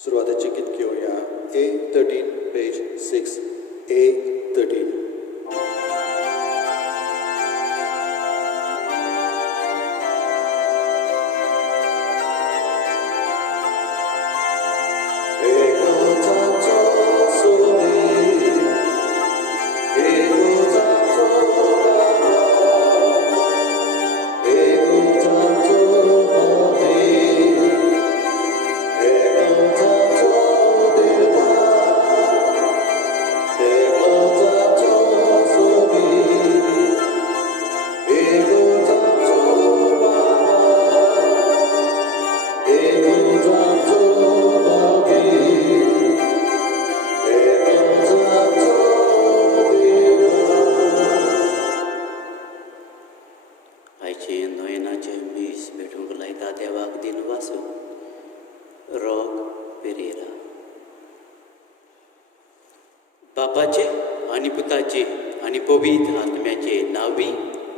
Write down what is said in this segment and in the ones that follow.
सुरुवातीचे गीत घेऊया A13 पेज 6 A13. बापाचे आणि पुताचे आणि पवित्र आत्म्याचे नावी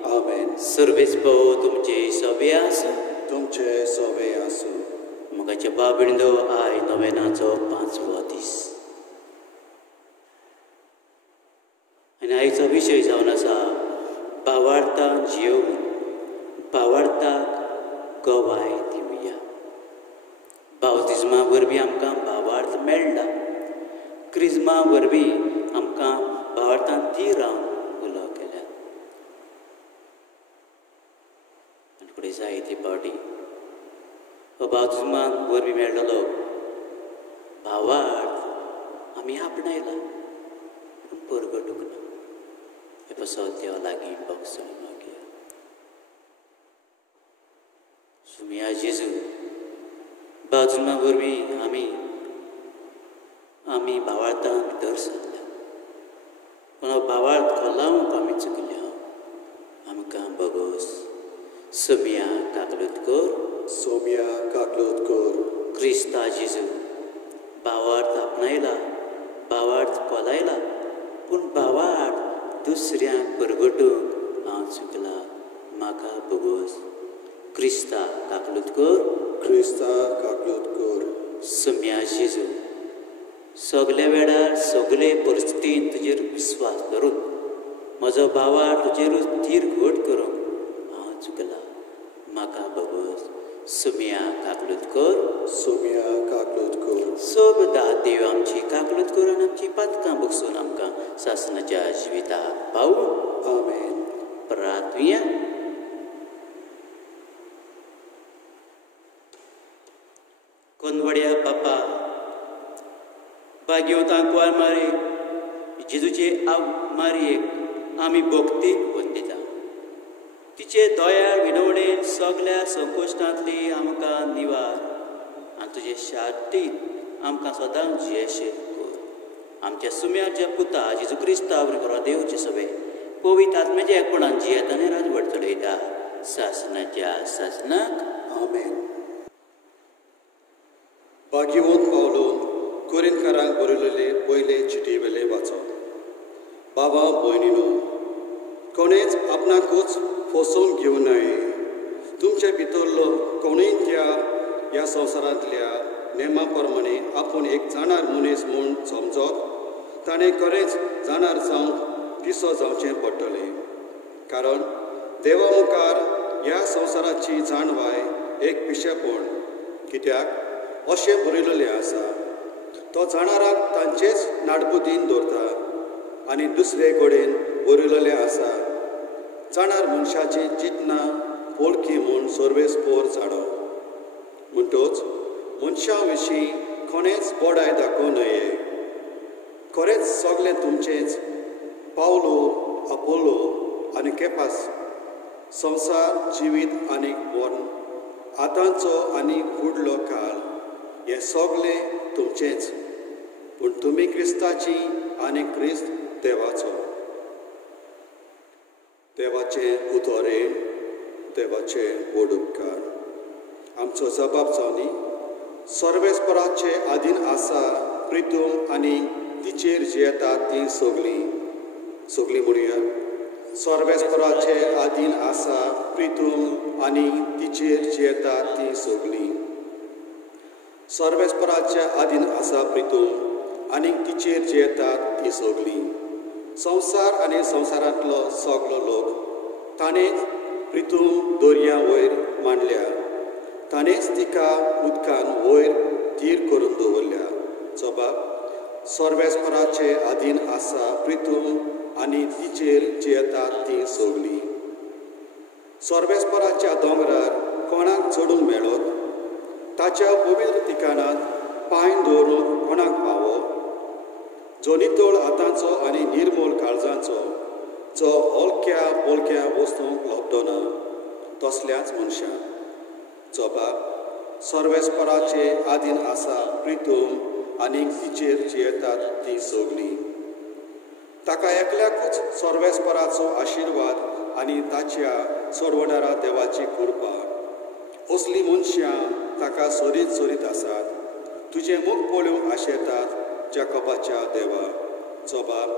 आमेन. सर्वेच भाव तुमचे सवे आसूं. तुमचे सवे आसूं. मोगाचे बाबिंडो आय नोवेनाचो 5वो दीस आनी आयचो विशय जावन आसा भावार्थान जियोवन भावार्थाक गवाय दिवया. बावतिजमा वरवीं आमकां भावार्थ मेळ्ळा. क्रिस्मा वरवीं आमकां भावार्थान ती रावन उलो केल्या. आनी फुडें जायती पावटी हो बावतिजमान वरवीं मेळ्ळलो भावार्थ आमी आपणायला परगटूंक ना. हे पासो देवा लागीं बगसण मागया. सुमिया जेजू बावतिजमा वरवीं आमी भावार्थान भितर सरल्या. पूण हो भावार्थ खोलावंक आमी चुकल्या. आमकां बगोस सोमिया काकलूत कर. सोमिया काकलूत कर. क्रिस्ता जेजू भावार्थ आपणायला, भावार्थ खोलायला, पूण भावार्थ दुसऱ्यांक परगटूंक हांव चुकला. म्हाका बगोस. क्रिस्ता काकलूत कर. क्रिस्ता काकलूत कर. सोमिया जेजू सगळे वेळार सगळे परिस्थितीन तुजेर विस्वास धरून म्हजो भावार्थ तुजेरूच धीर घट करूंक हांव चुकला. म्हाका बगोस. सोमिया काकलूत कर. सोमिया काकलूत कर. सब दाद देव आमची काकलूत करून आमची पातकां बगसून आमकां सासणाच्या जिविताक पावूं. आमेन. प्रार्थुया. कोनवड्या बापा भाग्यवंतांक मारी जेजूचे मारयेक आमी भक्तीक वंदिता. तिचे दया विनवणेन सगळ्या संकोश्टांतली आमकां निवार आनी तुजे शांतीन आमकां सदांच यशें कर. आमच्या सुम्याच्या पुता जेजू क्रिस्ता बरो देवचे सवे पवित्र आत्म्याच्या एकपणान जियेत आनी राजवट चलयता सासणाच्या सासनाक. आमेन. भाग्यवंत पावलो कोरिंथकारांक बरयलेले पयले चिटी वेले वाचप. बाबा भयणीनो, कोणेच आपणाकूच फसोवन घेवं न्हय. तुमचे भितरलो कोणूय ह्या संवसारांतल्या नेमा प्रमाणे आपूण एक जाणार मनीस म्हूण समजत ताणें खरेंच जाणार जावंक पिसो जावचें पडटलें. कारण देवा मुखार ह्या संवसाराची जाणवाय एक पिशेपण. कित्याक अशें बरयलेलें आसा, तो जाणाराक तांचेच नाडबुदीन दवरता. आनी दुसरे कडेन बरयलेलें आसा, जाणार मनशाची चिंतना पोळकी म्हूण सर्वेस्पोर जाणो. म्हणटच मनशा विशीं कोणेच बोडाय दाखोव न्हये. खरेंच सगलें तुमचेंच. पावलो, आपोलो आनी केपास, संवसार, जिवीत आनी मरण, आतांचो आनी फुडलो काळ, हें सगलें तुमचेंच. पूण तुमी क्रिस्ताची आनी क्रिस्त देवाचो. देवाचें उतोरें, देवाचें व्हड उपकार. आमचो जबाब जावनी सर्वेस्पराचे आधीन आसा प्रितूम आनी तिचेर जियेतात ती सगळीं म्हणुया. सर्वेस्पराचे आधीन आसा प्रितूम आनी तिचेर जियेतात ती सगळीं. सर्वेस्पराच्या आधीन आसा प्रितूम आनी तिचेर जे येतात ती सगळीं संवसार आनी संवसारांतलो सगलो लोक ताणेंच प्रितूम दर्या वयर मांडल्या ताणेंच तिका उदकान वयर धीर करून दवरल्या जबाब सर्वेस्पराचे आधीन आसा प्रितूम आनी तिचेर जे येतात ती सगळीं सर्वेस्पराच्या दोंगरार कोणाक चडूंक मेळत ताच्या पवित्र ठिकाणांत पांय दवरून कोणाक पावो जो नितळ हातांचो आनी निर्मळ काळजांचो जो ओलक्या बोलक्या वस्तूंक लोबडो तसल्याच मनशां जबाब सर्वेस्पराचे आधीन आसा प्रितूम आनी तिचेर जी येतात ती सगळीं ताका एकल्याकूच सर्वेस्पराचो आशिर्वाद आनी ताच्या चडवडारा देवाची कृपा असलीं मनशां ताका सोरीत सोरीत आसात तुजें मुख पळोवंक आशेतात जाकोबाच्या देवा जबाब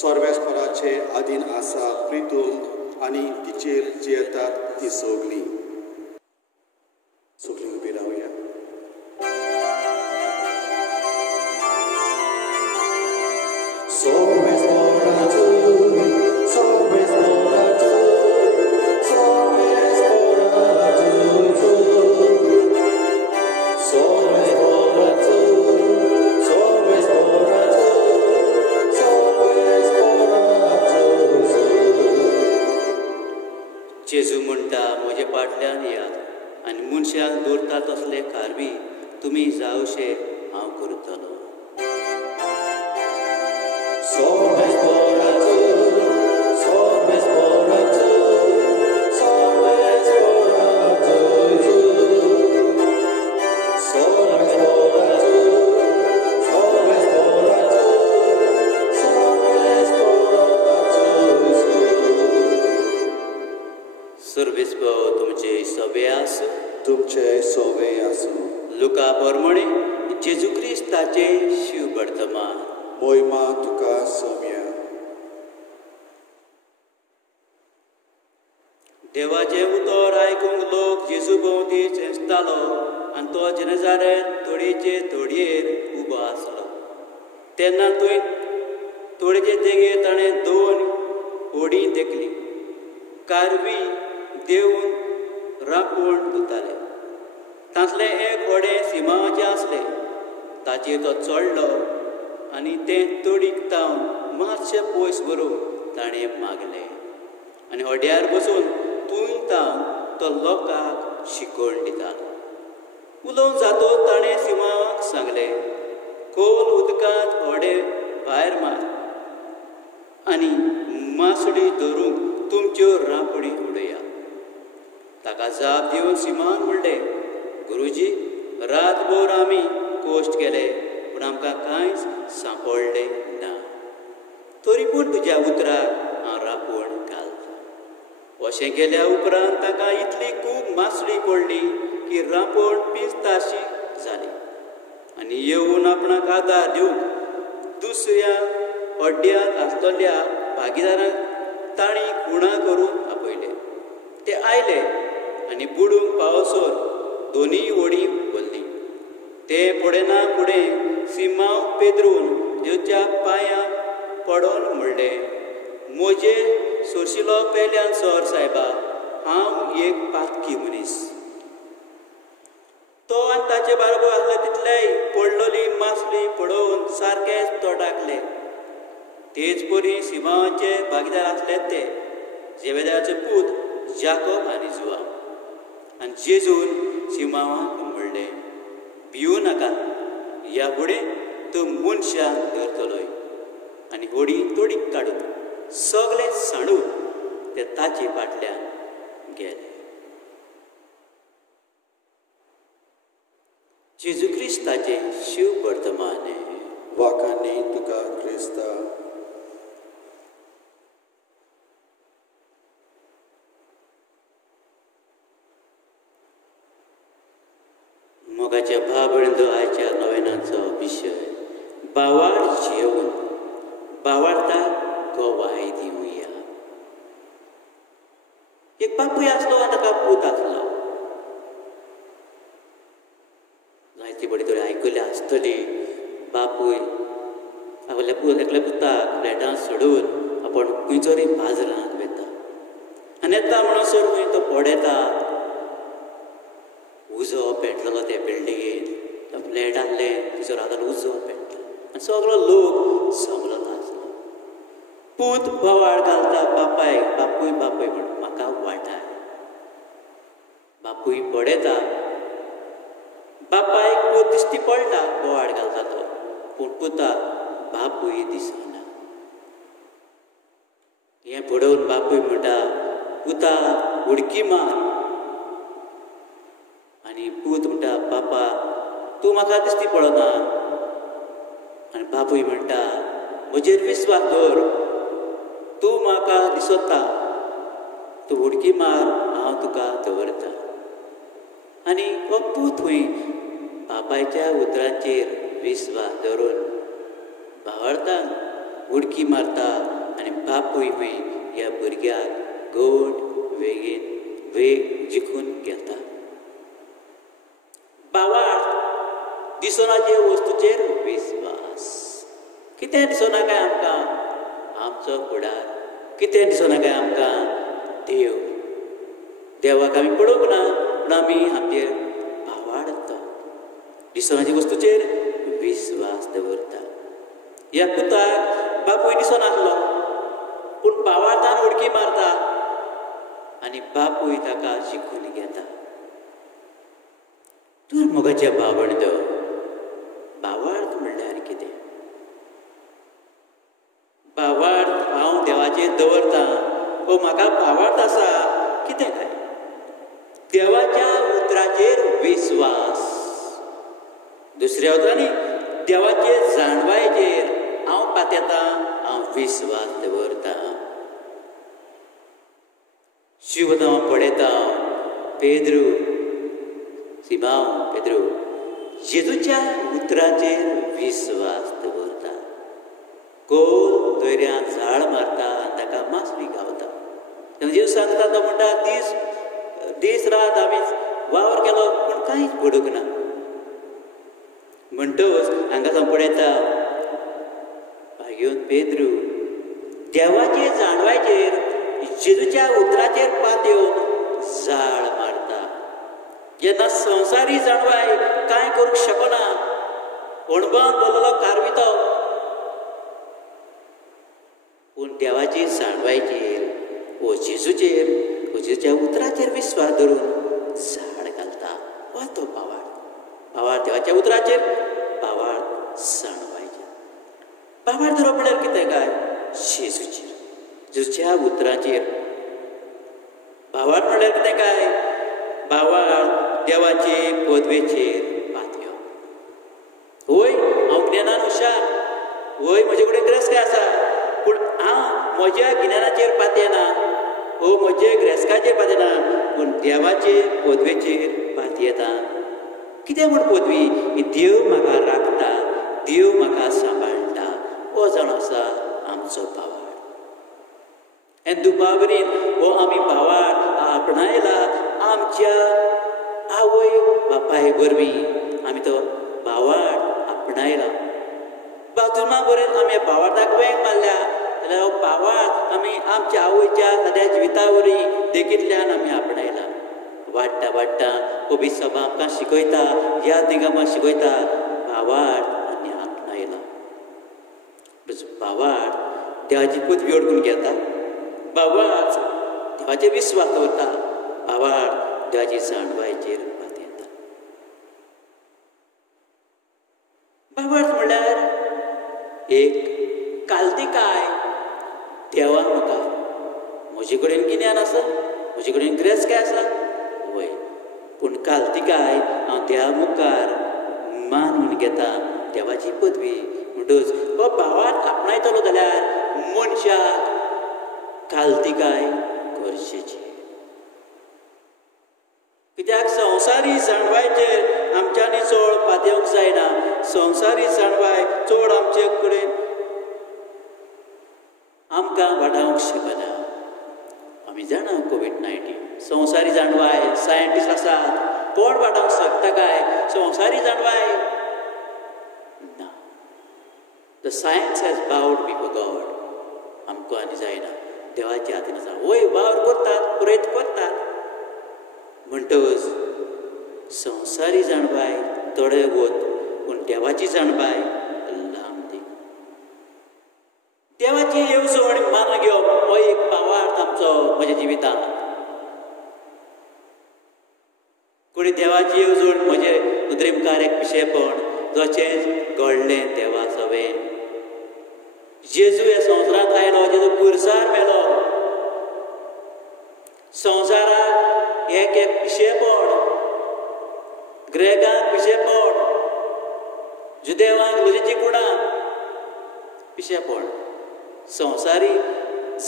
सर्वेस्पराचे आधीन आसा प्रितूम आनी तिचेर जी येतात ती सगळीं उबी रावया जेजू म्हणटा म्हजे फाटल्यान यात आनी मनशांक दवरता तसले कारबी तुमी जावशे हांव करतलो सर्वेस्पो तुमचे सवे आसूं तुमचे सवे आसूं लुका परमणे जेजू क्रिस्ताचे शिव वर्तमान मोहिमा तुका सौम्या देवाचे उतर आयकूंक लोक जेजू भोंवती चेंचतालो आनी तो जेनेजारेत थोडीचे थोडयेर उबो आसलो तेन्ना थंय थोडेचे देगेर ताणें 2 होडी देखली कारवी देऊन राखून धुताले तांतले एक व्हडें सिमांवाचें आसलें ताचेर तो चडलो आनी तें तोडीक तावन मातशें पयस व्हरून ताणें मागलें आनी होड्यार बसून तुंय तावन तो लोकांक शिकोवन दितालो उलोवन जातो ताणें सिमांवाक सांगलें खोल उदकांत व्हडें भायर मार आनी मासडी धरूंक तुमच्यो रांपणी उडया ताका जाप दिवन सिमान म्हणलें गुरुजी रातभर आमी कोश्ट केले पूण आमकां कांयच सांपडलें ना तरी पूण तुज्या उतराक हांव रांपोण घालतां अशें केल्या उपरांत ताका इतली खूब मासडी पडली की रांपोण पिस्ताशी जाली आनी येवन आपणाक आदार दिवंक दुसऱ्या अड्ड्यांत आसलेल्या भागीदारांक तांणी खुणा करून आपयले ते आयले आनी बुडूंक पावसोर दोनी व्हडी भरली ते पडना फुडें सिमांव पेदरून जेवच्या पांयां पडोन म्हणलें म्हजे सोरशिलो पेल्यान सर सायबा हांव एक पातकी मनीस तो आनी ताचे बाराबर आसले तितलेय पडलोली मासली पडोवन सारकेच तोटाकले तेच परी सिमांवाचे भागीदार आसले ते जेवेदाचे पूत जाकोब आनी जुआ आनी जेजून सिमांवाक म्हणलें भिवू नाका ह्या फुडें तो मनशाक धरतलोय आनी होडी तोडीक काडून सगळें सांडून ते ताचे फाटल्यान गेले जेजू क्रिस्ताचे शिव वर्तमान वाकांनी तुका क्रिस्ता मोगाच्या भावंड आयच्या नोवेनाचो विशय बावाड जेवण बावाडता गोवाय दिवया एक बापूय आसलो आनी ताका पूत आसलो ती बडी थोडी आयकली आसतली बापूय एकल्या पुताक फ्लॅटान सोडून आपण खंयचोरी बाजारांत वेता आनी येता म्हणसर खंय तो पडयता उजो पेटलेलो त्या बिल्डिंगेन त्या फ्लॅट आहले तिचो रातून उजो पेटलो आनी सगळो लोक समललो आसलो पूत बोवाळ घालता बापूय म्हण म्हाका वाटाय बापूय पडयता बापायक पूत दिश्टी पडटा बोवाळ घालता तो पूण पुताक बापूय दिसना हें पळोवन बापूय म्हणटा पुता उडकी मार आनी पूत म्हणटा बापा तूं म्हाका दिश्टी पडना आनी बापूय म्हणटा म्हजेर विस्वास दवर तूं म्हाका दिसता तूं उडकी मार हांव तुका दवरता आनी हो पूत खंय बापायच्या उतरांचेर विस्वास दवरून भावार्थान उडकी मारता आनी बापूय खंय ह्या भुरग्याक गोड वेग जिखून घेता भावार्थ दिसनाचे वस्तूचेर विस्वास कितें दिसना काय आमकां आमचो फुडार कितें दिसना काय आमकां देवाक आमी पळोवंक ना पूण आमी आमचेर भावार्थता दिसनाच्या वस्तूचेर विस्वास दवरता ह्या पुताक बापूय दिसनासलो पूण भावार्थान उडकी मारता आनी बापूय ताका शिकून घेता तर मोगाच्या भावंड भावार्थ म्हणल्यार कितें भावार्थ हांव देवाचेर दवरता हो म्हाका भावार्थ आसा कितें काय देवाच्या उतराचेर विस्वास दुसऱ्या उतरांनी देवाचे जाणवायेचेर हांव पातयता हांव विस्वास दवरता शिवनांव पळयता पेद्रू जेजूच्या उतराचेर विस्वास दवरता गोल दर्यांत झाड मारता आनी ताका मासली गावता तेन्ना जेजू सांगता तो म्हणटा दीस रात आमी वावर केलो पूण कांयच पडूंक ना म्हणटच हांगा सावन पळयता घेवन पेद्रू देवाचे जाणवायचेर जेजूच्या उतराचेर पात येवन झाड मारता जेन्ना संवसारी जाणवाय कांय करूंक शकना अणभवान बोललो कारवितो पूण देवाची जाणवायचेर वो जेजूच्या उतराचेर विस्वास धरून झाड घालता हो तो भावार्थ देवाच्या उतराचेर भावार्थ जाणवायचेर भावार्थ धरप म्हळ्यार कितें काय जेजूच्या उतराचेर भावार्थ म्हळ्यार कितें काय भावार्थ देवाचे पदवेचेर पातयो होय हांव ज्ञानान हुशार होय म्हजे कडेन ग्रेस्काय आसा पूण हांव म्हज्या गिन्यानाचेर पातयना हो म्हजे ग्रेस्काचेर पातयना पूण देवाचे पदवेचेर पातयता कितें म्हूण पदवी ही देव म्हाका राखता देव म्हाका सांबाळटा हो जावन आसा आमचो भावार्थ आनी दुपावरीन हो आमी भावार्थ आपणायला आमच्या आवय बापाय वरवीं आमी तो भावार्थ आपणायला बाथरुमा बरें आमी भावार्थाक वेंग मारल्या जाल्यार हो भावार्थ आमी आमच्या आवयच्या सद्या जिविता वरवीं देखींतल्यान आमी आपणायला वाडटा ओबी सभा आमकां शिकयता ह्या दिगांक शिकयता भावार्थ आनी आपणायला भावार्थ देवाची पदवी ओळखून घेता भावार्थ देवाचेर विस्वास दवरता भावार्थ देवाची जाणवायचेर पातयता भावार्थ म्हणल्यार एक काल्तिकाय देवा मुखार म्हजे कडेन गिन्यान आसा म्हजे कडेन ग्रेस्काय आसा वय पूण काल्तिकाय हांव देवा मुखार मानून घेता देवाची पदवी म्हणटच हो भावार्थ आपणायतलो जाल्यार मनशाक काल्तिकाय गरजेची कित्याक संवसारी जाणवायचेर आमच्यांनी चड पातयेवंक जायना संवसारी जाणवाय चड आमचे कडेन आमकां वाटावंक शकना आमी जाणा कोवीड-19 संवसारी जाणवाय सायंटिस्ट आसात कोण वाटावंक शकता काय संवसारी जाणवाय the science has bowed before God. आमकां आनी जायना, देवाच्या हातीन आसा. वय वावर करतात, प्रयत्न करतात, म्हणटच संवसारी जाणबाय थोडे वत, पूण देवाची जाणबाय लांब दी. देवाची येवजण मान घेवप हो एक पावार्थ आमचो म्हज्या जिवितांत. कोणी देवाची येवजण म्हजे उद्रेमकार एक पिशेपण जशें घडलें देवा सवेन. जेजू ह्या संवसारांत आयलो, जेजू कुरसार मेलो. संवसाराक एक एक पिशेपण, ग्रेकांक पिशेपण, जुदेवांक लजेची कुणां पिशेपण, संवसारी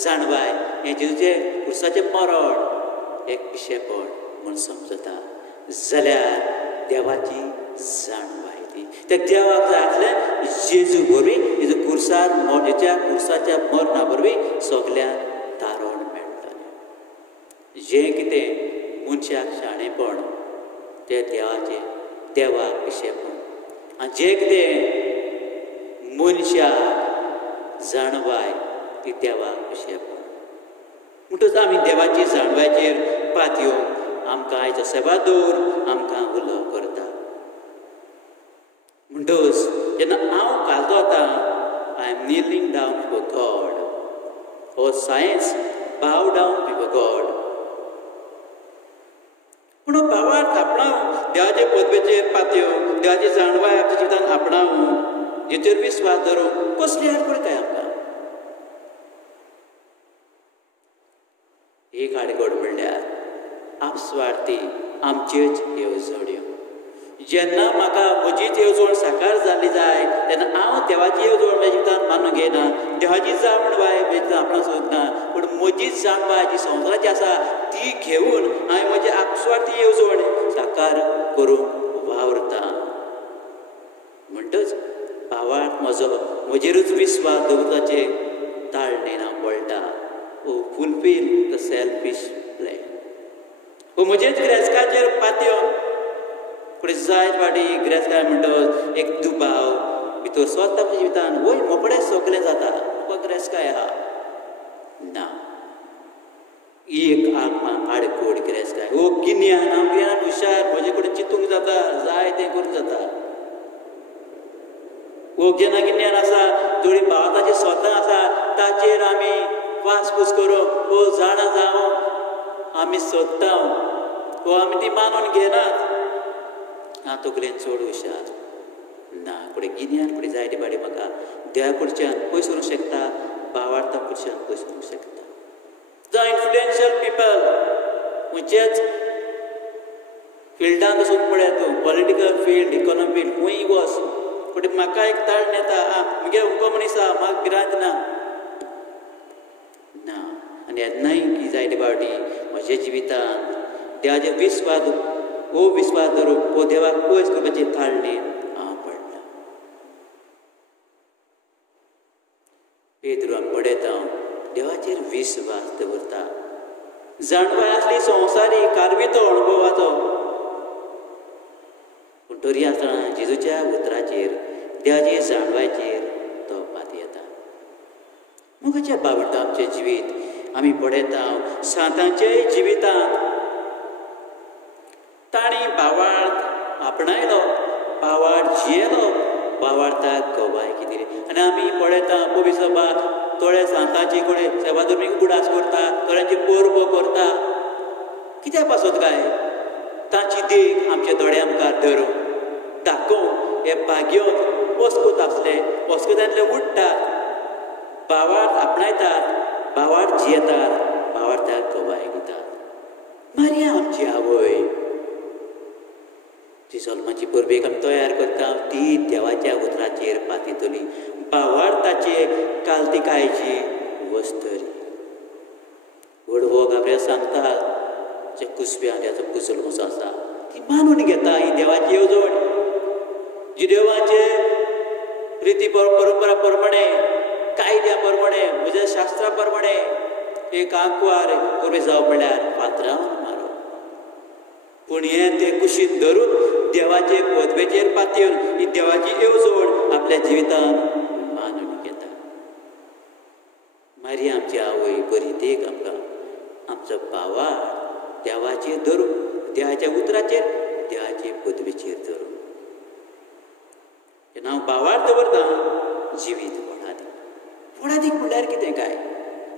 जाणबाय हें जेजूचे कुरसाचें मरण एक पिशेपण म्हूण समजता. जाल्यार देवाची जाणबाय ती. त्या देवाक जाय आसलें जेजू बरवी हेजो कुरसार मोठेच्या कुरसाच्या मरणा बरवी सगल्यांक तारण मेळटलें. जें कितें मनशाक शाणेपण तें देवाक पिशेपण, आनी जें कितें मनशाक जाणबाय ती देवाक पिशेपण. म्हणटच आमी देवाची जाणबायचेर पातयो आमकां आयचो सेबादोर आमकां उलो करता. म्हणटच जेन्ना हांव घालतो आतां I am kneeling down before God, हो science bow down before God. पूण हो भावार्थ आपणाव देवाचे पदवेचेर पातयो, देवाची जाणबाय आपल्या जिवितांत आपणाव हेचेर विस्वास धरून कसली आडखळ काय आमकां. एक आडखळ म्हणल्यार आपस्वार्थी आमच्योच येवजण्यो. जेन्ना म्हाका म्हजीच येवजण साकार जाल्ली जाय तेन्ना हांव देवाची येवजण म्हज्या जिवितांत मानूंक घेयना, देवाची जाणबाय म्हज्या जिवितांत आपणाक सोदना, पूण म्हजीच जाणबाय जी संवसाराची आसा ती घेवन हांवें म्हजी आपस्वार्थी येवजण साकार करूंक वावरता. म्हणटच भावार्थ म्हजो म्हजेरूच विस्वास दवरपाचें ताळणेन हांव पळटा. ओ फुलफील द सेल्फीश प्लॅन. हो म्हजेच ग्रेस्काचेर पातयो. फुडें जायत फाटी ग्रेस्कार म्हणटच एक दुबाव भितर स्वता म्हज्या जिवितांत वय मोकळें सगलें जाता. तुका ग्रेस्काय आहा ना, एक आडकोड ग्रेस्काय. हो गिन्यान हांव गिन्यान हुशार, म्हजे कडेन चिंतूंक जाता, जाय तें करूंक जाता. हो जेन्ना गिन्यान आसा थोडी भावताची स्वता आसा ताचेर आमी वासपूस करूं, हो जाणा जावं आमी सोदता, हो आमी ती मानून घेनात. हांव तकलेन चड हुशार ना, फुडें गिन्यान फुडें जायते फाटी म्हाका देवा कडच्यान पयस करूंक शकता, भावार्था कडच्यान पयस करूंक शकता. जावं इन्फ्लुएन्शियल पिपल खंयचेच फिल्डांत वचून पळय तूं, पॉलिटिकल फील्ड, इकॉनॉमी फील्ड, खंय वच, फुडें म्हाका एक ताळण येता, म्हगे हुको मनीस आहा म्हाका भिरांत ना. आनी येदनाय की जायते फावटी म्हज्या जिवितांत देवाचेर विस्वास, हो विस्वास धरून हो देवाक पयस करपाची ताळणेन हांव पडला. पेद्रू आमी पळयता देवाचेर विस्वास दवरता. जाणबाय आसली संवसारी कारवितो अणभवाचो, पूण तरी आसतना जेजूच्या उतराचेर देवाचे जाणबायचेर तो पात येता. मुखाच्या बाबतींत आमचें जिवीत आमी पळयता सांतांचेय जिवितांत ताणी भावार्थ आपणायलो, भावार्थ जियेलो, भावार्थाक गवायकी दिली. आनी आमी पळयता पवित्र सभा थोड्या सांतांची कोणें सेवाधर्मीक उडास करता, थोड्यांची परबो करता. कित्याक पासत काय तांची देख आमच्या दोळ्या मुखार धरून दाखोवन हे भाग्य वस्कोत आसले, वस्कोतांतले उडटात, भावार्थ आपणायतात, भावार्थ जियेतात, भावार्थाक गवाय दितात. मारिया आमची आवय जी जल्माची परबेक आमी तयार करता ती देवाच्या उतराचेर पातयतली, भावार्थाचे काल्तिकायची वस्तरी. व्हडवो गाबऱ्या सांगता जे कुसब्यान त्याचो कुसल कसो आसा ती मानून घेता ही देवाची येवजण. जी देवाचे रिती परंपरा प्रमाणे, कायद्या प्रमाणे, म्हज्या शास्त्रा प्रमाणे एक आंकवार परबे जावप म्हणल्यार फातरावन मारप. पूण हें ते कुशीन धरून देवाचे पदवेचेर पातयेवन ही देवाची येवजण आपल्या जिवितांत मानप. मारी आमची आवय बरी देख आमकां आमचो भावार देवाचेर धरून देवाच्या उतराचेर देवाचे पदवेचेर धरून जेन्ना हांव भावार दवरता जिवीत व्हडादीक म्हणल्यार कितें काय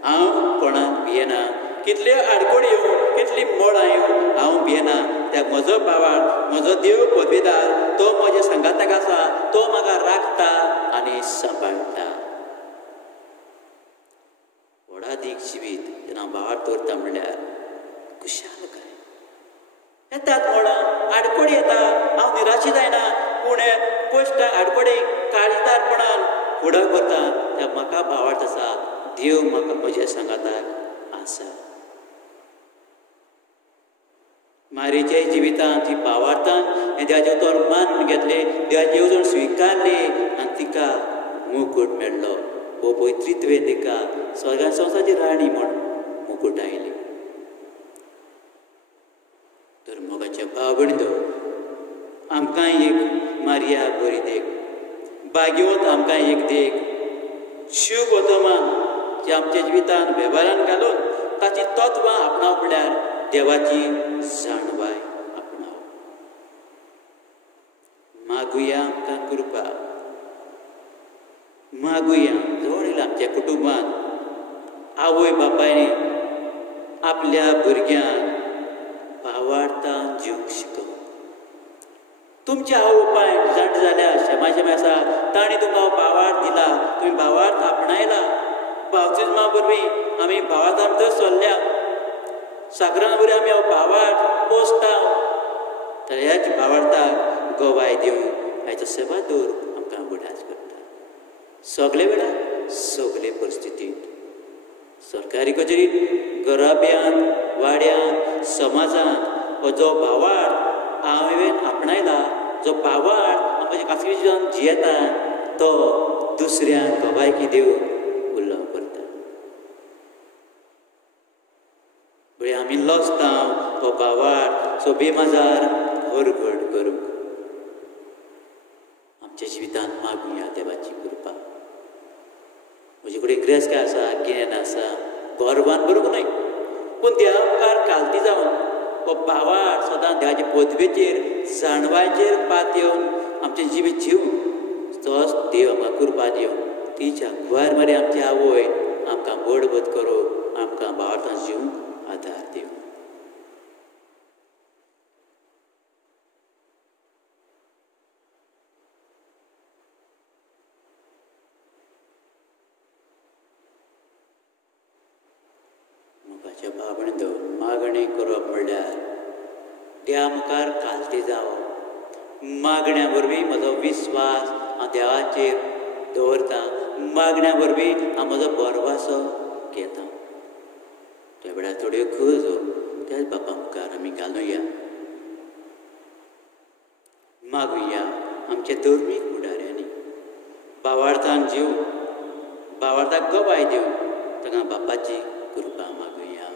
हांव कोणाक भियेना कितल्यो आडकोडी येवं कितली मोडां येवं हांव भियेना त्या म्हजो भावार म्हजो देव पदवेदार तो म्हज्या संगाताक आसा तो म्हाका राखता आनी सांबाळटा व्हडादीक जिवीत जेन्ना भावार दवरता म्हणल्यार खुशाल काय येतात मोडां आडकोडी येता हांव निराशी जायना पूण कश्टाक आडकोडेक काळजीदारपणान फुडार करता त्या म्हाका भावार्थ आसा देव म्हाका म्हज्या सांगाताक आसा मारीच्या जिवितांत ती भावार्थान हें देवाचें उतर मानून घेतलें देवाचें येवजण स्विकारली आनी तिका मुकूट मेळ्ळो वो पवित्रीत्वेन तिका स्वर्गान संवसाराची राणी म्हूण मुकूट आयली तर मोगाच्या भाव भयणींनो आमकां एक मारिया बरी देख भाग्यवंत आमकां एक देख शुभ वर्तमान जे आमच्या जिवितांत वेव्हारान घालून ताची तत्वां आपणाव म्हणल्यार देवाची जाणवाय आपणाव मागुया आमकां कृपा मागुया जवळ येयला आमच्या कुटुंबांत आवय बापायनी आपल्या भुरग्यांक भावार्थान जिवंक शिकोवप तुमच्या आवय बापायक जाण जाल्यार शेमा आसा ताणी तुमकां भावार्थ दिला तुमी भावार्थ आपणायला बावतिजमा वरवीं आमी भावार्थान तर सोल्ल्या साकरान वरवीं आमी भावार्थ पोसता तर ह्याच भावार्थाक गोवाय दिवन हाचो सेवा दवर आमकां उडास करता सगळे वेळार सगळे परिस्थितींत सरकारी कचेरीत घराब्यांत वाड्यांत समाजांत हो जो भावार्थ हांवें आपणायला जो भावार्थ म्हज्या खासगी जिवन जियेता तो दुसऱ्यांक गोवायकी दिवन उल्लो करता बळी आमी लजता हो भावार्थ सो बेमाजार घरघड करूंक आमच्या जिवितांत मागुया देवाची कृपा म्हजे कडेन ग्रेस काय आसा गिन्यान आसा गोरवान बरोबर न्हय पूण देवा मुखार कालती जावन हो भावार्थ सदां देवाचे पदवेचेर जाणवायचेर पात येवन आमचें जिवीत जिवन तोच देव आमकां कृपा दिवं तिच्या कुवार मरे आमची आवय आमकां बडबड करूं आमकां भावार्थान जिवंक आदार दिवं भाव भयणींनो मागणी करप म्हणल्यार देवा मुखार कालती जावप मागण्या वरवीं म्हजो विस्वास हांव देवाचेर दवरता मागण्या वरवीं हांव म्हजो बरवासो घेता त्या वेळार थोड्यो गरजो त्याच बापा मुखार आमी घालुया मागुया आमच्या धर्मीक फुडाऱ्यांनी भावार्थान जीव भावार्थाक गवाय दिवन ताका बापाची कृपा मागुया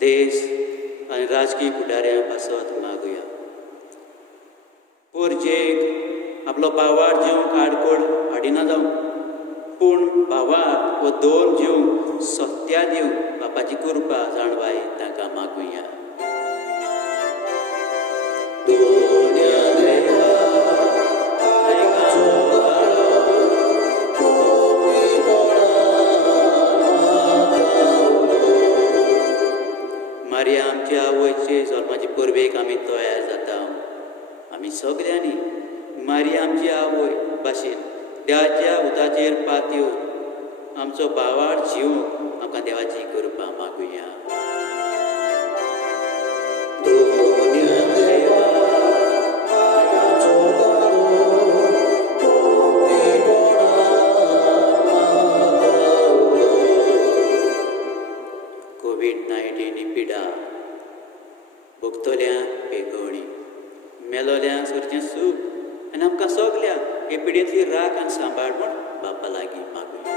देश आनी राजकीय फुडाऱ्यां पासत मागुया पोरजेक आपलो भावार जिवंक आडकोड हाडिना जावं पूण भावाक वो दोन जिवंक सत्या दिवंक बापाची कृपा जाणवाय ताका मागुया मारिया आमच्या आवयचे जल्माचे परबेक आमी तयार जाता आमी सगळ्यांनी मारिया आमची आवय भाशेन देवाच्या उताचेर पात येवन आमचो भावार जिवंक आमकां देवाची कृपा मागुया कोविड-19 पिडा भोगतल्यांक बेगवणी मेलोल्यांक सरचें सूख आनी आमकां सगल्यांक हे पिडेंतली राख आनी सांबाळ म्हूण बापा लागीं मागुया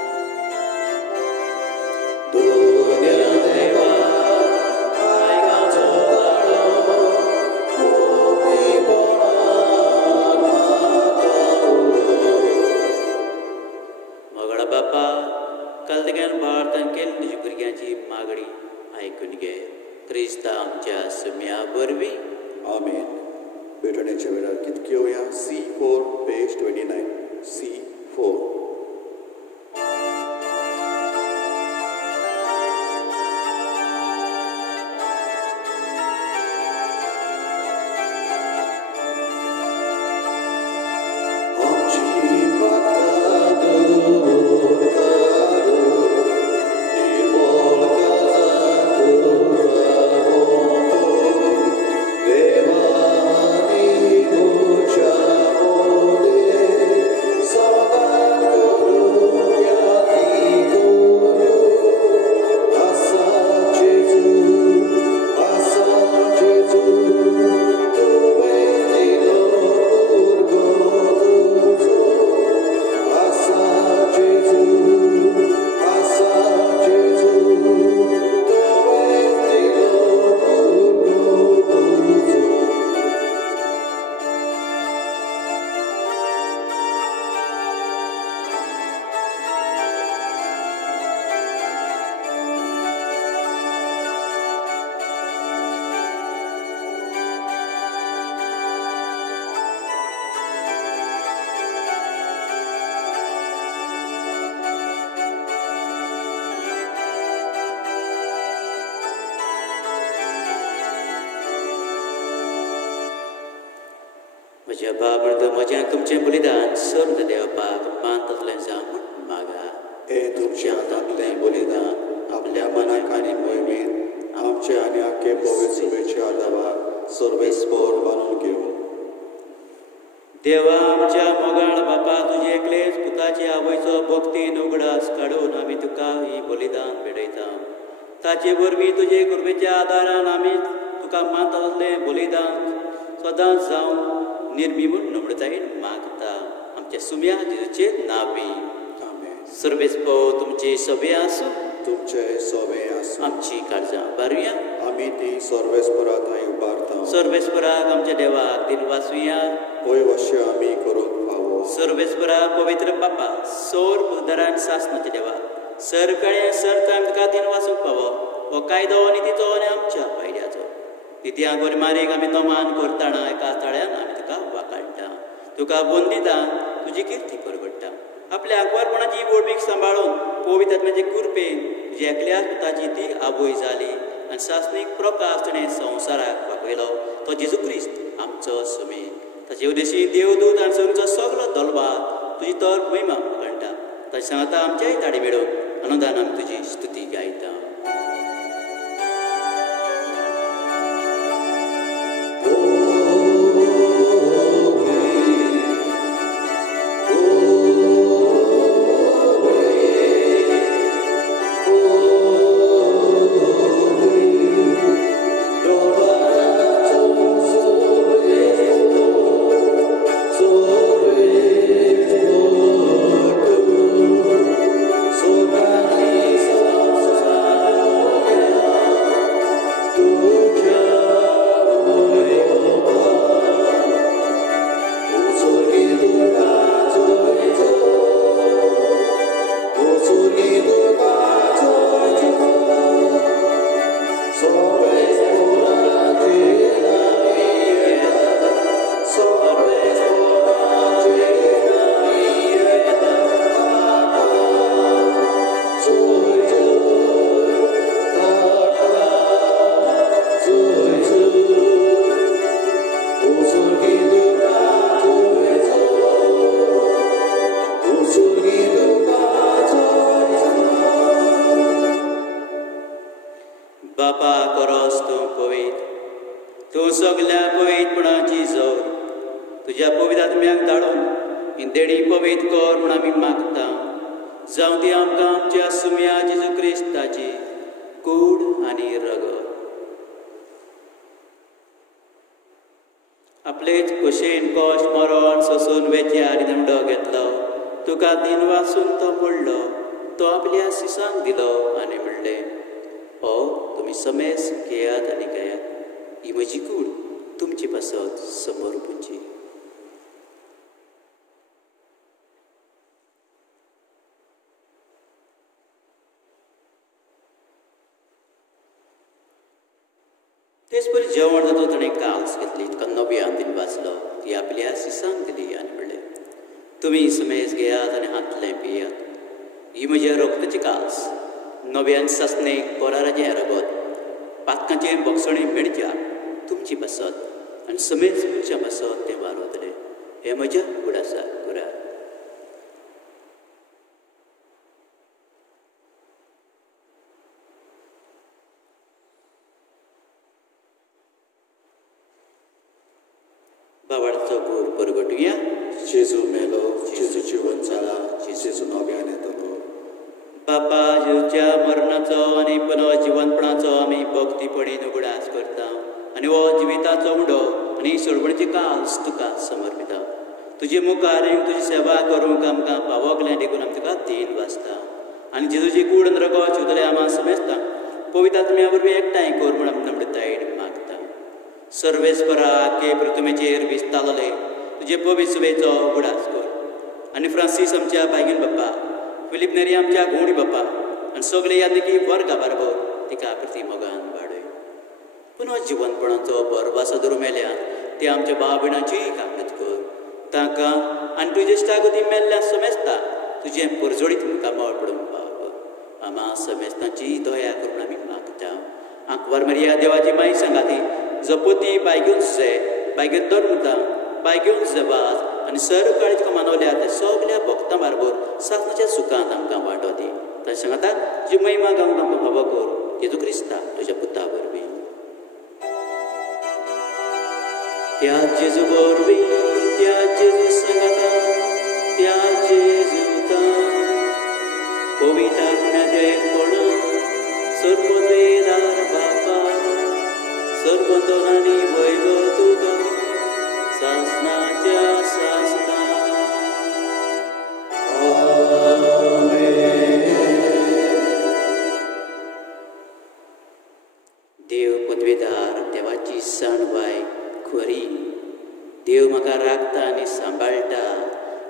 म्हज्यान तुमचें बलिदान सर्त देवपाक मानतलें जावं म्हूण मागा. हे तुमच्या हातांतलें बलिदान आपल्या मनाक आनी मोहिमेन आमचे आनी आख्खे पवित्र सभेच्या आदाराक सर्वेस्पर मानून घेवं. देवा आमच्या मोगाळ बापा तुजे एकलेच पुताचे आवयचो भक्तीन उगडास काडून आमी तुका ही बलिदान भेटयता. ताचे वरवीं तुजे कृपेच्या आदारान आमी तुका मानतलें बलिदान सदांच जावं निर्भिमून नम्रतायेन मागता. आमच्या सुम्या जेजूचें नांवी. सर्वेस्पो तुमची सभे आसूं. तुमचे सभे आसूं. आमची काळजां बारुया. आमी ती सर्वेस्परां थंय उबारता. सर्वेस्पराक आमच्या देवाक दिन वाचुया. पळय अशें आमी करूंक फावो. सर्वेस्पराक पवित्र बापा सौर बुधरान सासणाच्या देवाक सरकळे सर्त आमी तुका दिन वाचूंक फावो. हो कायदो नितीचो आनी आमच्या फायद्याचो. नित्याक बरें मारेक आमी नमान करतना एका तळ्यान आमी तुका वाकाडटा. तुका बंदिता तुजी किर्ती परगडटा. आपल्या आंकवारपणाची वळमीक सांबाळून पवित्र आत्म्याचे कृपेन तुज्या एकल्याच पुताची ती आवय जाली आनी सासणीक प्रकाश ताणें संवसाराक वापयलो तो जेजू क्रिस्त आमचो समेन. ताचे उद्देशी देवदूत आनी सगळो सगळो दलबाद तुजी तर महिमा घालता. ताचे सांगता आमच्याय ताडी मेळून अनुदान आमी तुजी स्तुती गायता. बापा करोस तूं पवित्र. तूं सगल्या पवित्रपणाची जोर तुज्या पवित्र आत्म्याक धाडून ही देणी पवित्र कर म्हूण आमी मागता. जावं ती आमकां आमच्या सुम्या जेजू क्रिस्ताची कूड आनी रगत आपलेच कुशेन कश्ट मरण सोसून वेचे आनी दंड घेतलो. तुका दिन वाचून तो पडलो. तो आपल्या सिसांक दिलो आनी म्हणलें हो तुमी समेस घेयात आनी घेयात. ही म्हजी कूड तुमची पासत समोर पुंजी. तेच परी जेवण जाता ताणें काल्स घेतली. तुका नव्यान दिन वाचलो. ती आपल्या सिसांक दिली आनी म्हणलें तुमी समेस घेयात आनी हातलें पियात. ही म्हज्या रोखताची काल्स नव्यान सासणेक पोराराचें रगत पातकांचे बक्षणे मेणच्या तुमची बसत आनी समेज तुमच्या बसत तें वारवतलें. हें म्हज्या कुडासा कुरा. बाबाचो गूर परगटुया. जेजू मेलो, जेजू जिवन जाला, जेजू नव्यान येतलो. बापा जेजूच्या मरणाचो आनी पुनर्जिवनपणाचो आमी भक्तीपणीन उगडास करता आनी हो जिविताचो उडो आनी सोडवणीची काल्स तुका समर्पिता. तुजे मुखार तुजी सेवा करूंक आमकां पावकलें देखून आमी तुका तीन वाजता आनी जेजूची कूड रगत शिवतले आमी समेजता. पवित्र आत्म्या वरवीं एकठांय कर म्हूण आमी नम्रतायेन मागता. सर्वेस्परा के पृथ्वीचेर विस्तारले तुजे पवित्र सभेचो उगडास कर आनी फ्रांसीस आमच्या बायगीन बाप्पा फिलीप नेरी आमच्या घोवणी बाप्पा आनी सगळे यादकी वर्गा बारबर तिका प्रती मोगान वाडय. पुनः जिवनपणाचो बरवासो धरून मेल्यान ते आमच्या भाव भयणांची काकूत कर. तांकां आनी तुजे इश्टागती मेल्ल्या समेजता तुजें परजोडीत मुखार मोळ पडूंक पाव. आमा समेजतांची दया करून आमी मागता. आंकवार मरिया देवाची माई सांगाती जपती बायगेवन जे बायगेन धर्मता बायगेवन जे वाज आनी सरकाळी तुका मानवल्या त्या सगळ्या भक्तां बरोबर सासणाच्या सुखांत आमकां वांटो दी. तशें सांगता तुजी महिमा गावंक आमकां फावो कर जेजू क्रिस्ता तुज्या पुता वरवीं. त्या जेजू वरवीं त्या जेजू संगता त्या जेजूता पवित्र आत्म्याचेपण सर्ववेदार बापा सर्वतोन आनी वैभव तुका सासणाच्या सासना. देव पदवेदार देवाची साणवाय खरी. देव म्हाका राखता आनी सांबाळटा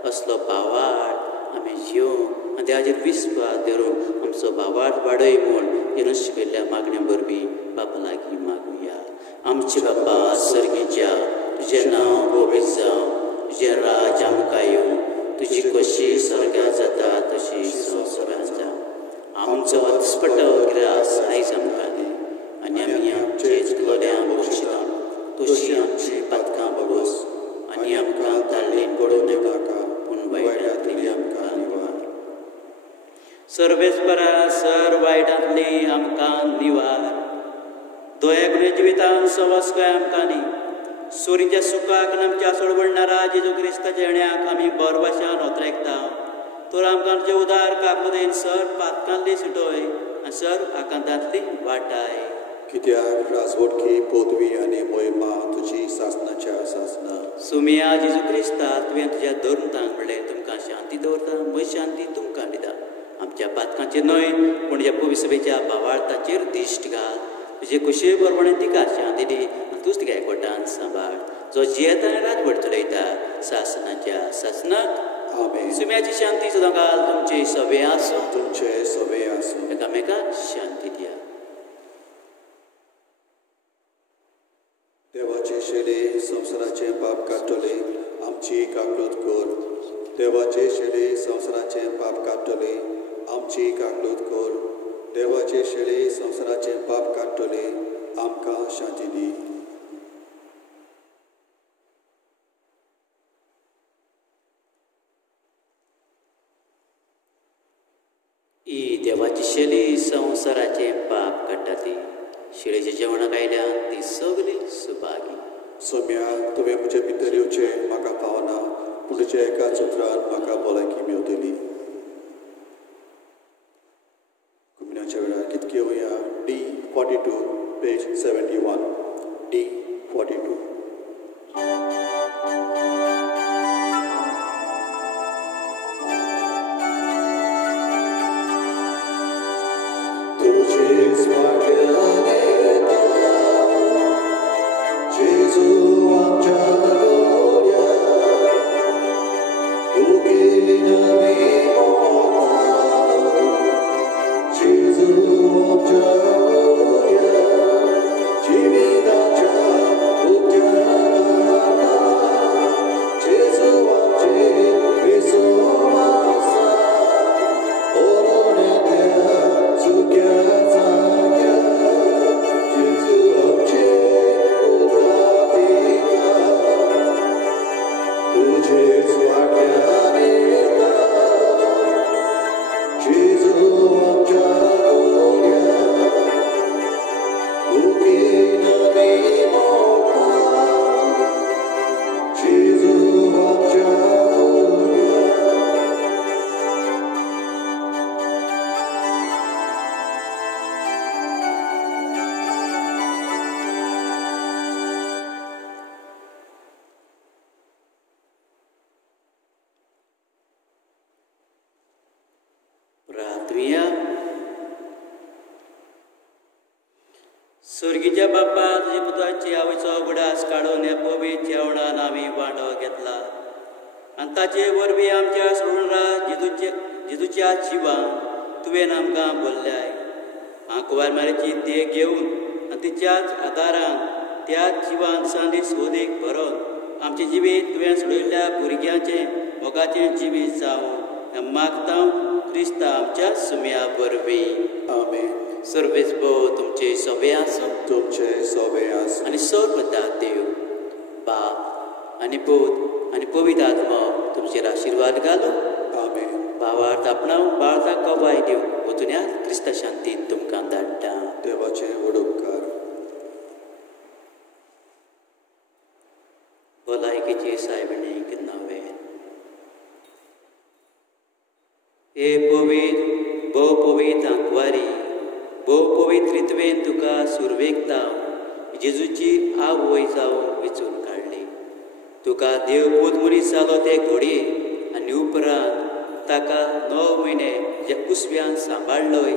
असलो भावार्थ आमी जिवंक आनी देवाचेर विस्वास धरून आमचो भावार्थ वाडय म्हूण येवन शिकयल्ल्या मागण्या वरवीं बापा लागीं मागुया. आमचे बापा सर्गीच्या तुजें नांव पवित्र जावं तुजें राज आमकां येवं तुजी कशी स्वर्गांत जाता तशी संवसारांत जावं. आमचो दिसपट्टो गिरास आयज आमकां दी आनी आमी आमचे चुकलोल्यांक बक्षिता तशी आमची पातकां बगोस आनी आमकां ताळणेन पडूं नाका पूण वायटांतली आमकां निवार. सर्वेस्परा सर वायटांतली आमकां निवार. दोयाकडे जिवितांत सवस काय आमकां न्ही. सोरीच्या सुखाक आनी आमच्या सोडवडणारा जेजू क्रिस्ताच्या येण्याक आमी बरभाशान ओतरेकता. तर आमकां तुजे उदार काकुदेन सर पातकांतली सुटोय आनी सर आकांतांतली वाटाय. कित्याक राजवटकी पदवी आनी महिमा तुजी सासणाच्या सासना. सुमिया जेजू क्रिस्ता तुवें तुज्या धर्मतांक म्हणलें तुमकां शांती दवरता म्हजी शांती तुमकां दिता. आमच्या पातकांचेर न्हय पूण तुज्या पवित्र सभेच्या भावार्थाचेर दिश्ट घाल. तुजे कुशे बरोबणे तिका शांती दी आनी तूंच तिका एकवटान सांबाळ. जो जियेता आनी राजवट चलयता सासणाच्या सासनाक. आमेन. सुम्याची शांती सदां काल तुमचे सवे आसूं. तुमचे सवे आसूं. एकामेकाक शांती दिया. देवाचे शेले संवसाराचे पाप काडटले आमची काकूत कर. देवाचे शेले संवसाराचे पाप काडटले आमची काकूत कर. देवाचे शेले संवसाराचे पाप काडटले आमकां शांती दी. ही देवाची शेली संवसाराचे पाप काडटा ती. शिळेच्या जेवणाक आयल्यान ती सगळी सुभागी. सोम्या तुवें म्हजे भितर येवचें म्हाका पावना पूण तुज्या एकाच उतरान म्हाका भलायकी मेवतली. कुमण्याच्या वेळार कितके येवया. D42 page 71. D42. स्वर्गीच्या बाप्पा तुझे पुताची आवयचो बुडास काडून हे पवित्र जेवणान आमी वांटो घेतला आनी ताचे वरवीं आमच्या सोडून जेजूच्या जिवान तुवें आमकां बोल्ल्याय. कुवार मारेची देख घेवन आनी तिच्याच आदारान त्याच जिवान सांदीस सोदीक भरोन आमचे जिवीत तुवें सोडयल्ल्या भुरग्यांचे मोगाचें जिवीत जावं मागता क्रिस्ता आमच्या सुम्या वरवीं. आमेन. सर्वेच तुमचे सवे आसूं. तुमचे सवे आसूं. आनी सर्वदा देव बाप आनी पूत आनी पवित्र आत्मा तुमचेर आशिर्वाद घालूं. आमेन. भावार्थ आपणाक बाळता कोबाय दिव वतुन्या क्रिस्त शांतीन तुमकां धाडटा. देवाचे वडोपकार. भलायकेचे सायबणीक नावें. हे पवित्र भोव पवित्र आंकवारी, भोव पवित्र रितवेन तुका सुरवेकता जेजूची आवय जावं वेचून काडली. तुका देवपूत मनीस जालो ते घोडये आनी उपरांत ताका 9 म्हयने जे कुसव्यान सांबाळलोय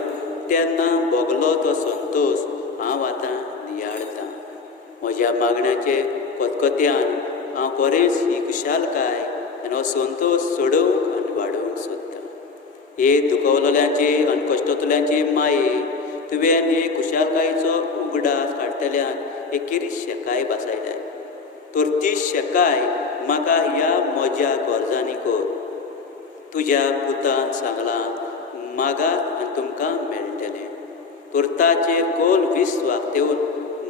तेन्ना भोगलो तो संतोश हांव आतां नियाळटां. म्हज्या मागण्याचे कोतकोत्यान हांव खरेंच ही खुशालकाय आनी हो संतोष सोडोवंक आनी वाडोवंक सोदतां. हे दुखवलेल्यांचे आनी कश्टतल्यांचे माये तुवें हे खुशालकायेचो उगडास काडटल्यान एकेरी शेकाय बसयल्या. तर ती शेकाय म्हाका ह्या म्हज्या गरजांनी कर. तुज्या पुतान सांगलां मागात आनी तुमकां मेळटलें. तर ताचेर खोल विस्वास ठेवून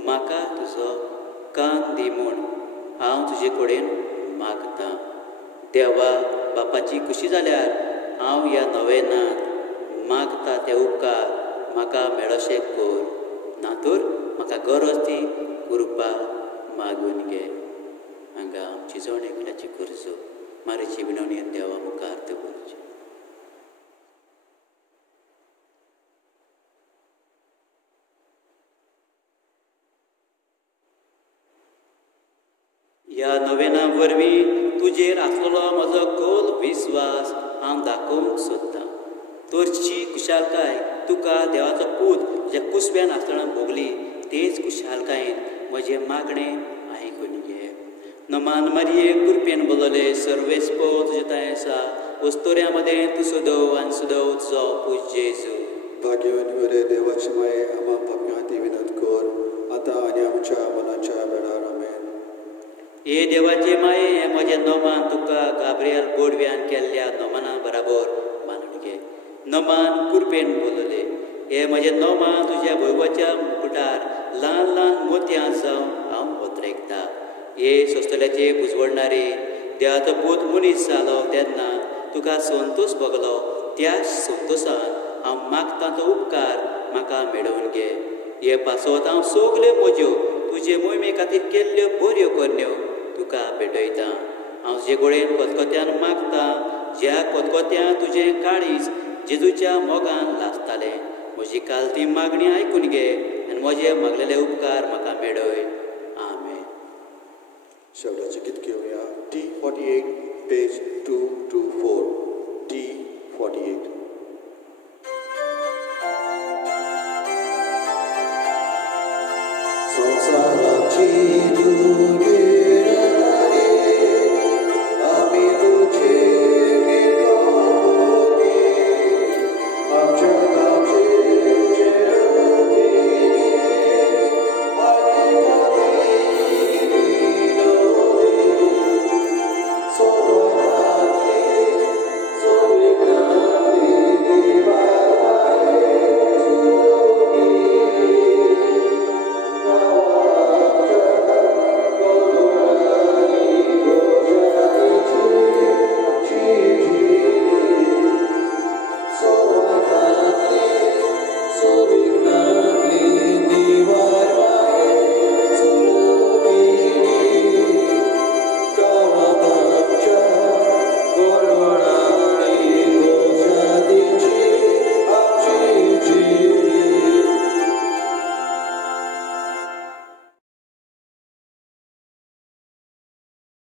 म्हाका तुजो कान दी म्हूण हांव तुजे कडेन मागतां. देवा बापाची खुशी जाल्यार हांव ह्या नवेनांत मागता ते उपकार म्हाका मेळोशे कर. ना तर म्हाका गरज ती कृपा मागून घे. हांगा आमची जण एकल्याची गरजो मारेची विनवणी देवा मुखार दवरची. ह्या नवेना वरवीं तुजेर आसलेलो म्हजो खोल विस्वास हांव दाखोवंक सोदतां. तोरची खुशालकाय तुका देवाचो पूत ज्या कुसव्यान आसतना भोगली तेच खुशालकायेन म्हजें मागणें आयकून घे. नमान मारये कृपेन बोलले सर्वेस्पो तुजे थंय आसा. वस्तोऱ्या मदें तूं सदव आनी सदव तुजो पूज जेजू. भाग्यवान वरे देवाचे माये आम्हा पापी विनत कर आतां आनी आमच्या मनाच्या वेळार. आमेन. हे देवाचे माये हे म्हजें नोमान तुका गाब्रियल गोडव्यान केल्ल्या नोमाना बराबर मानून घे. नोमान कृपेन बोलले हे म्हजें नोमान तुज्या भोवच्या मुकुटार ल्हान ल्हान मोतयां जावन हांव वतरेकता. हे सोंसतल्याचे पुजवडणारे देवाचो पूत मनीस जालो तेन्ना तुका संतोश भोगलो त्या संतोशान हांव मागतां तो उपकार म्हाका मेळोवन घे. हे पासत हांव सगल्यो म्हज्यो तुजे मोहिमे खातीर केल्ल्यो बऱ्यो करण्यो तुका भेटयतां. हांव तुजे कडेन कोतकोत्यान मागतां. ज्या कोतकोत्यान तुजें काळीज जेजूच्या मोगान लासतालें. म्हजी कालती मागणी आयकून घे आनी म्हजे मागलेले उपकार म्हाका मेळय. आमेन. शब्दाचे गीत घेवया. T48 page